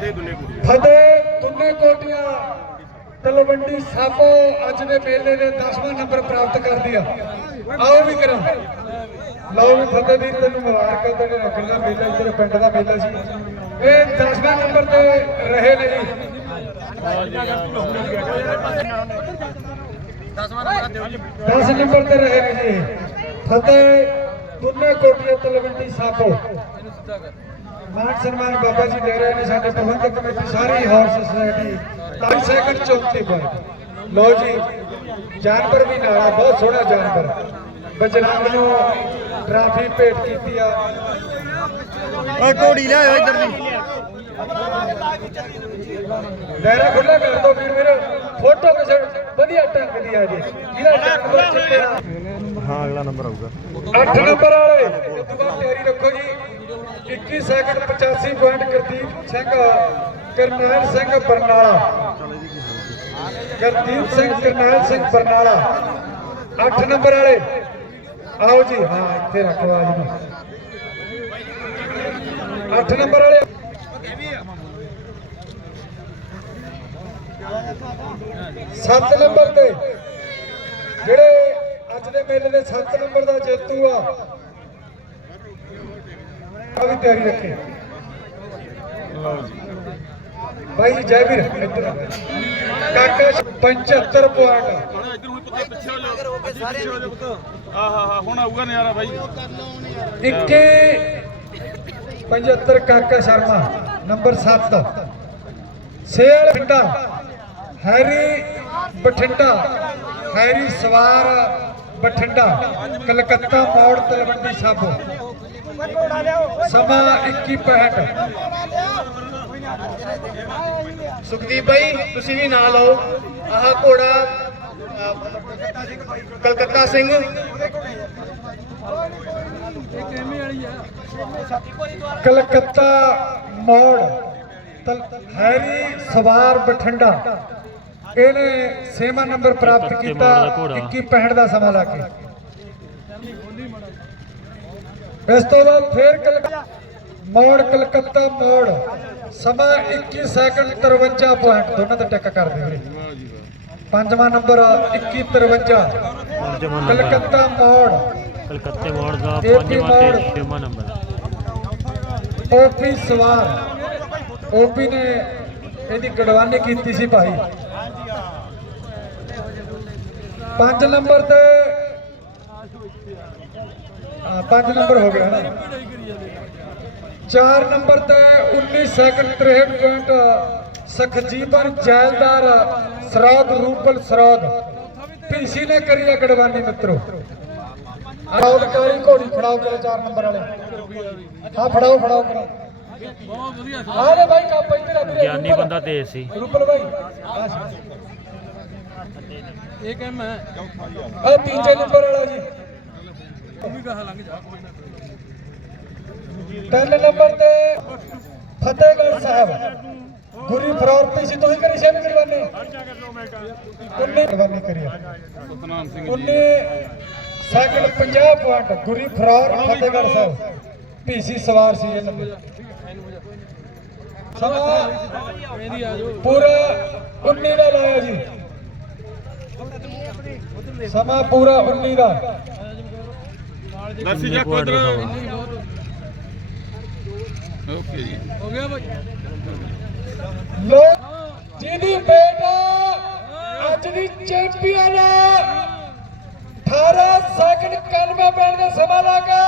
ਫਤਿਹ ਦੁਨੇ ਕੋਟੀਆਂ ਤਲਵੰਡੀ ਸਾਬੋ ਅੱਜ ਦੇ ਮੇਲੇ ਦੇ 10ਵਾਂ ਨੰਬਰ ਪ੍ਰਾਪਤ ਕਰਦੀ ਆ ਆਓ ਵੀ ਕਰਾਂ। ਲਓ ਵੀ ਫਤਿਹ ਵੀਰ ਤੈਨੂੰ ਮੁਬਾਰਕਾਂ ਤੇਰੇ ਰਗਲਾ ਮੇਲਾ ਤੇਰੇ ਪਿੰਡ ਦਾ ਮੇਲਾ ਸੀ। ਇਹ 10ਵਾਂ ਨੰਬਰ ਤੇ ਰਹੇ ਨੇ ਜੀ। 10 ਨੰਬਰ ਤੇ ਰਹੇ ਨੇ ਜੀ। ਫਤਿਹ ਤੁੰਨੇ ਕੋਟੀਆਂ ਤਲਵੰਡੀ ਸਾਬੋ। ਮਾਨ ਸਨਮਾਨ ਬਾਬਾ ਜੀ ਦੇ ਰਹੇ ਨੇ ਸਾਡੇ ਪ੍ਰਬੰਧਕ ਕਮੇਟੀ ਸਾਰੀ ਹਾਰਸ ਸੁਸਾਇਟੀ ਤਾਂ ਸੈਕਿੰਡ ਚੌਥੀ ਪਰ ਲੋ ਜੀ ਜਾਨਵਰ ਵੀ ਨਾਲ ਆ ਬਹੁਤ ਸੋਹਣਾ ਜਾਨਵਰ। ਬਜਰੰਗ ਨੂੰ ਟਰਾਫੀ ਭੇਟ ਕੀਤੀ ਆ। ਓਏ ਘੋੜੀ ਲਿਆਓ ਇੱਧਰ ਦੀ। ਦਾਇਰਾ ਖੁੱਲਾ ਕਰ ਦੋ ਵੀਰ ਮੇਰੇ। ਫੋਟੋ ਕਿਸੇ ਵਧੀਆ ਢੰਗ ਦੀ ਆ ਜੇ। ਜਿਹਦਾ ਜਾਨਵਰ ਚਿੱਟਿਆ ਹਾਂ ਅਗਲਾ ਨੰਬਰ ਆਊਗਾ। 8 ਨੰਬਰ ਵਾਲੇ। ਇਹ ਤੋਂ ਬਾਅਦ ਤਿਆਰੀ ਰੱਖੋ ਜੀ। 21 second 85 point Gurdeep Singh, Karnail Singh Barnala. Gurdeep Singh, Karnail Singh Barnala. 8 number ਵਾਲੇ। ਆਓ ਜੀ, ਹਾਂ, ਇੱਥੇ ਰੱਖੋ ਆ ਜੀ 8 ਨੰਬਰ ਵਾਲੇ। ਸੱਤ ਨੰਬਰ ਤੇ। ਜਿਹੜੇ ਅੱਜ ਦੇ ਮੇਲੇ ਦੇ 7 ਨੰਬਰ ਦਾ ਜੇਤੂ ਆ ਆ ਤਿਆਰੀ ਰੱਖੇ। ਭਾਈ ਜੀ, ਜੈ ਇੱਧਰ ਕਾਕਾ 75 ਪੁਆਇੰਟ ਇੱਧਰ ਹੁਣ ਪੁੱਤੇ ਪਿੱਛੇ ਹੋ ਜਾਓ ਪਿੱਛੇ ਹੋ ਜਾਓ ਪੁੱਤ ਆਹ ਹਾ ਹਾ ਹੁਣ ਆਊਗਾ ਨਜ਼ਾਰਾ ਬਾਈ 21 75 ਕਾਕਾ ਸ਼ਰਮਾ, ਨੰਬਰ 7 ਸੇਲ ਬਠਿੰਡਾ ਹੈਰੀ ਬਠਿੰਡਾ, ਹੈਰੀ ਸਵਾਰ ਬਠਿੰਡਾ, ਕਲਕੱਤਾ ਮੋੜ ਤਲਵੰਡੀ ਸਾਬੋ। ਸਮਾਂ 2165 ਸੁਖਦੀਪ ਭਾਈ ਤੁਸੀਂ ਵੀ ਨਾਂ ਲਓ ਆਹ ਘੋੜਾ ਕਲਕੱਤਾ ਸਿੰਘ। ਕਲਕੱਤਾ ਮੋੜ ਹੈਰੀ ਸਵਾਰ ਬਠਿੰਡਾ। ਇਹਨੇ ਛੇਵਾਂ ਨੰਬਰ ਪ੍ਰਾਪਤ ਕੀਤਾ 2165 ਦਾ ਸਮਾਂ ਲਾ ਕੇ। ਇਸ ਤੋਂ ਬਾਅਦ ਫੇਰ ਕਲਕੱਤਾ ਮੋੜ ਕਲਕੱਤਾ ਮੋੜ। ਸਮਾਂ 21 ਸੈਕਿੰਡ 53 ਪੁਆਇੰਟ ਦੋਨਾਂ ਤੇ ਟਿਕ ਕਰਦੇ ਵੀਰੇ। ਪੰਜਵਾਂ ਨੰਬਰ 2153 ਪੰਜਵਾਂ ਨੰਬਰ ਕਲਕੱਤਾ ਮੋੜ। ਕਲਕੱਤੇ ਮੋੜ ਦਾ ਪੰਜਵਾਂ ਤੇ। ਛੇਵਾਂ ਨੰਬਰ ਓਪੀ ਸਵਾਰ ਓਪੀ ਨੇ ਇਹਦੀ ਗੜਵਾਨੀ ਕੀਤੀ ਸੀ ਭਾਈ। ਪੰਜ ਨੰਬਰ ਤੇ ਪੰਜ ਨੰਬਰ ਹੋ ਗਿਆ ਨਾ? 4 ਨੰਬਰ ਤੇ 19 ਸੈਕਿੰਡ 63 ਪੁਆਇੰਟ ਸਖਜੀਵਨ ਜੈਲਦਾਰ ਸਰੋਦ ਰੂਪਲ ਸਰੋਦ। ਪੀਸੀ ਨੇ ਕਰੀ ਆ ਗੜਵਾਨੀ ਮਿੱਤਰੋ। ਰੌਦ ਕਾਲੀ ਘੋੜੀ ਫੜਾਓ ਮੇਰੇ 4 ਨੰਬਰ ਵਾਲੇ। ਹਾਂ ਫੜਾਓ ਫੜਾਓ ਬਹੁਤ ਵਧੀਆ ਆ ਲੈ ਭਾਈ ਕੱਪ ਇੱਧਰ ਆ ਵੀਰੇ ਗਿਆਨੀ ਬੰਦਾ ਤੇਜ਼ ਸੀ। ਰੂਪਲ ਭਾਈ। ਇਹ ਕਹਿਮ ਹੈ? ਆ ਤੀਜੇ ਨੰਬਰ ਵਾਲਾ ਜਾ। ਤਿੰਨ ਨੰਬਰ ਤੇ ਫਤਿਹਗੜ੍ਹ ਸਾਹਿਬ। ਗੁਰੀ ਫਰੌਰਤੀ ਸੀ, ਤੁਸੀਂ ਕਰੀ ਸ਼ੇਰ ਕਰਵਾਨੇ ਉਹਨੇ ਕਰਵਾਨੀ ਕਰੀ ਸਤਨਾਮ ਸਿੰਘ ਉਹਨੇ ਸੈਕਿੰਡ 50 ਪੁਆਇੰਟ ਗੁਰੀ ਫਰੋਰ ਫਤਿਹਗੜ੍ਹ ਸਾਹਿਬ। ਪੀਸੀ ਸਵਾਰ ਸੀ ਇਹ ਨੰਬਰ। ਸਮਾਂ ਪੂਰਾ 19 ਦਾ ਲਾਇਆ ਜੀ। ਸਮਾਂ ਪੂਰਾ 19 ਦਾ। ਦਰਸ਼ੀ ਜਾ ਦਿਖਾਓ। ਓਕੇ ਜੀ। ਹੋ ਗਿਆ ਭਾਈ ਲੋ ਜਿਹਦੀ ਬੇਟਾ ਅੱਜ ਦੀ ਚੈਂਪੀਅਨ 18 ਸੈਕਿੰਡ 91 ਮਿੰਟ ਦਾ ਸਮਾਂ ਲਾ ਕੇ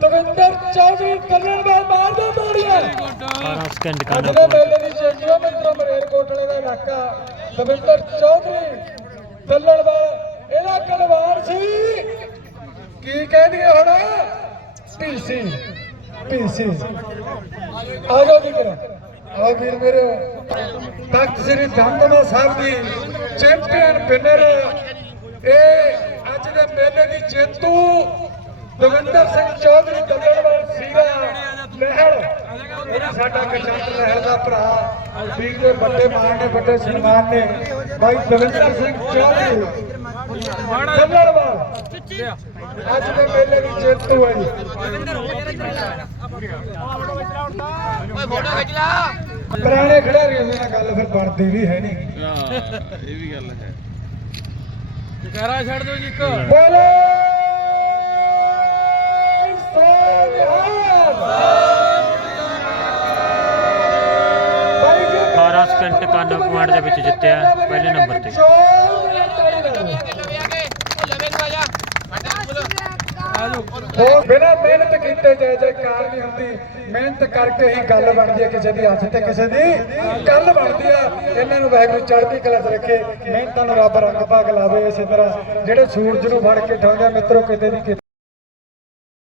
ਦਵਿੰਦਰ ਚੌਧਰੀ ਕੱਲਣਵਾਲ ਮਾਰਦਾ ਮੋੜੀਆਂ। 18 ਸਕਿੰਟ ਅੱਜ ਕਰਨਾ ਦੇ ਮੇਲੇ ਦੀ ਚੈਂਪੀਅਨ ਮਿੱਤਰੋ ਮਰੇਰਕੋਟਲੇ ਦਾ ਇਲਾਕਾ ਦਵਿੰਦਰ ਚੌਧਰੀ ਕੱਲਣਵਾਲ ਇਹਦਾ ਕਲਵਾਰ ਸੀ। ਕੀ ਕਹਿੰਦੀ ਹੁਣ? ਪੀਸੀ ਪੀਸੀ ਆ ਜਾਓ ਜੀ ਕਰੋ ਆਓ ਵੀਰ ਮੇਰੇ। ਤਖਤ ਸ੍ਰੀ ਦਮਦਮਾ ਸਾਹਿਬ ਦੀ ਚੈਂਪੀਅਨ ਵਿਨਰ ਇਹ ਅੱਜ ਦੇ ਮੇਲੇ ਦੀ ਜੇਤੂ ਦਵਿੰਦਰ ਸਿੰਘ ਚੌਧਰੀ ਦੱਲਣਵਾਲ ਸੀਗਾ। ਲਹਿਰ। ਸਾਡਾ ਕਚੰਦ ਲਹਿਰ ਦਾ ਭਰਾ। ਵੀਰ ਦੇ ਵੱਡੇ ਮਾਣ ਨੇ, ਵੱਡੇ ਸਨਮਾਨ ਨੇ। ਭਾਈ ਦਵਿੰਦਰ ਸਿੰਘ ਚੌਧਰੀ। ਦੱਲਣਵਾਲ ਅੱਜ ਦੇ ਮੇਲੇ ਦੀ ਜੇਤੂ ਹੈ ਜੀ ਓਏ ਫੋਟੋ ਖਿੱਚ ਲਾ ਪੁਰਾਣੇ ਖਿਡਾਰੀਆਂ ਦੇ ਨਾਲ ਗੱਲ ਫਿਰ ਬਣਦੀ ਵੀ ਹੈ ਨਹੀਂ ਹਾਂ ਇਹ ਵੀ ਗੱਲ ਹੈ। ਜਕਾਰਾ ਛੱਡ ਦਿਓ ਜੀ ਇੱਕ। ਬੋਲੇ ਸੋਨਿਹਾਲ 18 ਸਕਿੰਟ 91 ਪੁਆਇੰਟ ਦੇ ਵਿੱਚ ਜਿੱਤਿਆ ਪਹਿਲੇ ਨੰਬਰ ਤੇ ਹੋਰ ਬਿਨਾਂ ਮਿਹਨਤ ਕੀਤੇ ਜਾਏ ਜੇ ਕਾਰ ਨਹੀਂ ਹੁੰਦੀ, ਮਿਹਨਤ ਕਰਕੇ ਹੀ ਗੱਲ ਬਣਦੀ ਹੈ ਕਿਸੇ ਦੀ ਅੱਜ ਤੇ, ਕਿਸੇ ਦੀ ਕੱਲ ਬਣਦੀ ਆ ਇਹਨਾਂ ਨੂੰ ਵਾਹਿਗੁਰੂ ਚੜ੍ਹਦੀ ਕਲਾ 'ਚ ਰੱਖੇ, ਮਿਹਨਤਾਂ ਨੂੰ ਰੱਬ ਰੰਗ ਭਾਗ ਲਾਵੇ ਇਸੇ ਤਰ੍ਹਾਂ। ਜਿਹੜੇ ਸੂਰਜ ਨੂੰ ਫੜ ਕੇ ਠਾਉਂਦੇ ਆ, ਮਿੱਤਰੋ, ਕਿਤੇ ਨਹੀਂ